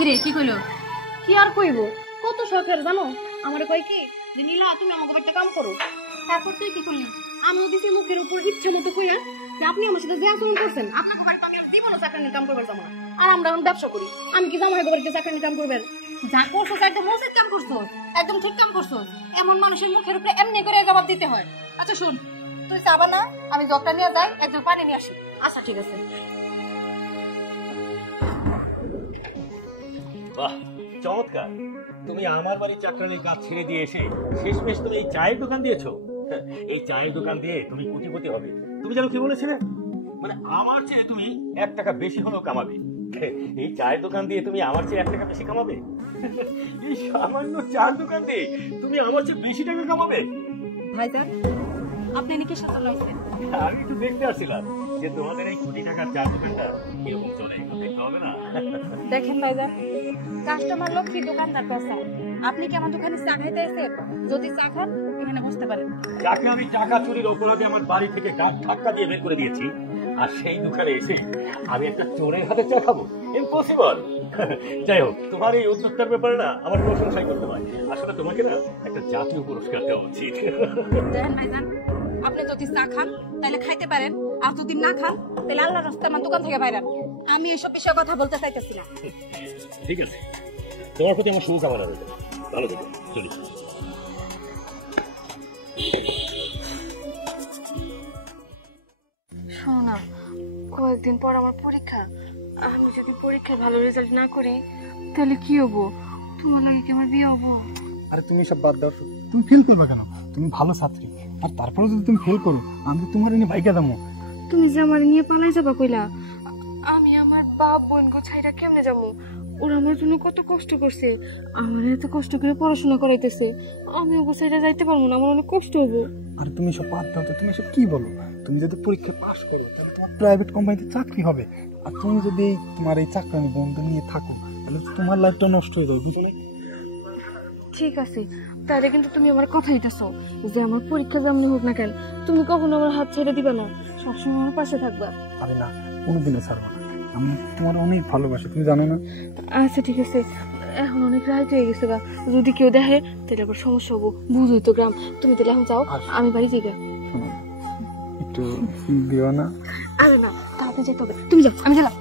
কিরে কি কইলো? কি আর কইব, কত শখের জানো। আমারে কয় কি যে নীলা তুমি আমাকে একটা কাম করো। তারপর তুই কি করলি? আমিও দিছি মুখের উপর ইচ্ছে মতো কইয়া যে আপনি আমার সাথে যে আচরণ করছেন আপনাকে বাড়িতে আমি আর জীবনও চাকরানির কাম করবার যাবো না। আর আমরা এখন ব্যবসা করি, আমি কি যাবো হেগো বাড়িতে চাকরানির কাম করবেন? যা করছো একদম মসজিদ কাম করছো, একদম ঠিক কাম করছো। এমন মানুষের মুখের উপরে এমনি করে জবাব দিতে হয়। আচ্ছা শুন, তুই যাবা না, আমি জগটা নিয়ে যাই, একদম পানি নিয়ে আসি। আচ্ছা ঠিক আছে। বাহ চমৎকার, তুমি আমার বাড়ির চাকরানির কাজ ছেড়ে দিয়ে এসে শেষমেশ তুমি এই চায়ের দোকান দিয়েছো। এই চায়ের দোকান দিয়ে তুমি কোটিপতি হবে। তুমি জানো কি বলেছিলে, মানে আমার চেয়ে তুমি 1 টাকা বেশি হলেও কামাবে। এই চায়ের দোকান দিয়ে তুমি আমার চেয়ে 1 টাকা বেশি কামাবে। এই সামান্য চায়ের দোকান দিয়ে তুমি আমার চেয়ে বেশি টাকা কামাবে। ভাইজান আপনি নাকি সাথে লাগছেন? আমি একটু দেখতে আসছিলাম যে তোমাদের এই কোটি টাকার চায়ের দোকানটা কিরকম চলে, একটু দেখতে হবে না? দেখেন ভাইজান, কাস্টমার লোক কি দোকানদার কাছে, আপনি কি আমার দোকানে চা খাইতে এসেছেন? যদি চা খান এখানে বসতে পারেন। যাকে আমি টাকা চুরির অপরাধে আমার বাড়ি থেকে গাছ ধাক্কা দিয়ে বের করে দিয়েছি, আর সেই দোকানে এসে আমি একটা চোরের হাতে চা খাবো? ইম্পসিবল। যাই হোক, তোমার এই উদ্যোক্তার ব্যাপারে না আমার প্রশংসাই করতে হয়। আসলে তোমাকে না একটা জাতীয় পুরস্কার দেওয়া উচিত। দেখেন ভাইজান, আপনি যদি চা খান তাহলে খাইতে পারেন, আর যদি না খান তাহলে আল্লাহর রাস্তায় আমার দোকান থেকে বাইরেন। আমি এইসব বিষয়ে কথা বলতে চাইতেছি না। ঠিক আছে, তোমার প্রতি আমার শুভকামনা রইল। ভালো থেকো, চলি। শোনো না, কয়েকদিন পর আমার পরীক্ষা। আমি যদি পরীক্ষায় ভালো রেজাল্ট না করি তাহলে কি হবো? তোমার লাগে কি আমার বিয়ে হবো? আরে তুমি সব বাদ দাও, তুমি ফেল করবে কেন? তুমি ভালো ছাত্রী, আর তারপরে যদি তুমি ফেল করো আমি তোমার এনে ভাইকা দামো। তুমি যে আমার নিয়ে পালাই যাবা কইলা, আমি আমার বাপ বোন গো ছাইরা কেমনে যাবো? ওরা আমার জন্য কত কষ্ট করছে, আমার এত কষ্ট করে পড়াশোনা করাইতেছে, আমি ওগো ছাইরা যাইতে পারবো না, আমার অনেক কষ্ট হবো। আর তুমি সব বাদ দাও তো, তুমি সব কি বলো? তুমি যদি পরীক্ষা পাশ করো তাহলে তোমার প্রাইভেট কোম্পানিতে চাকরি হবে, আর তুমি যদি তোমার এই চাকরানি বন্ধু নিয়ে থাকো তাহলে তোমার লাইফটা নষ্ট হয়ে যাবে, বুঝলে? ঠিক আছে, তাহলে কিন্তু তুমি আমার কথা দিতেছো যে আমার পরীক্ষা যেমনি হোক না কেন তুমি কখনো আমার হাত ছেড়ে দিবা না, সবসময় আমার পাশে থাকবা। আরে না, কোনোদিনও ছাড়বো না, আমি তোমার অনেক ভালোবাসি, তুমি জানো না? আচ্ছা ঠিক আছে, এখন অনেক রাত হয়ে গেছে গা, যদি কেউ দেখে তাহলে আবার সমস্যা হবো, বুঝোই তো গ্রাম। তুমি তাহলে এখন যাও, আমি বাড়ি যাই গা। শোনো, একটু দিও না। আরে না, তাড়াতাড়ি যেতে হবে, তুমি যাও, আমি গেলাম।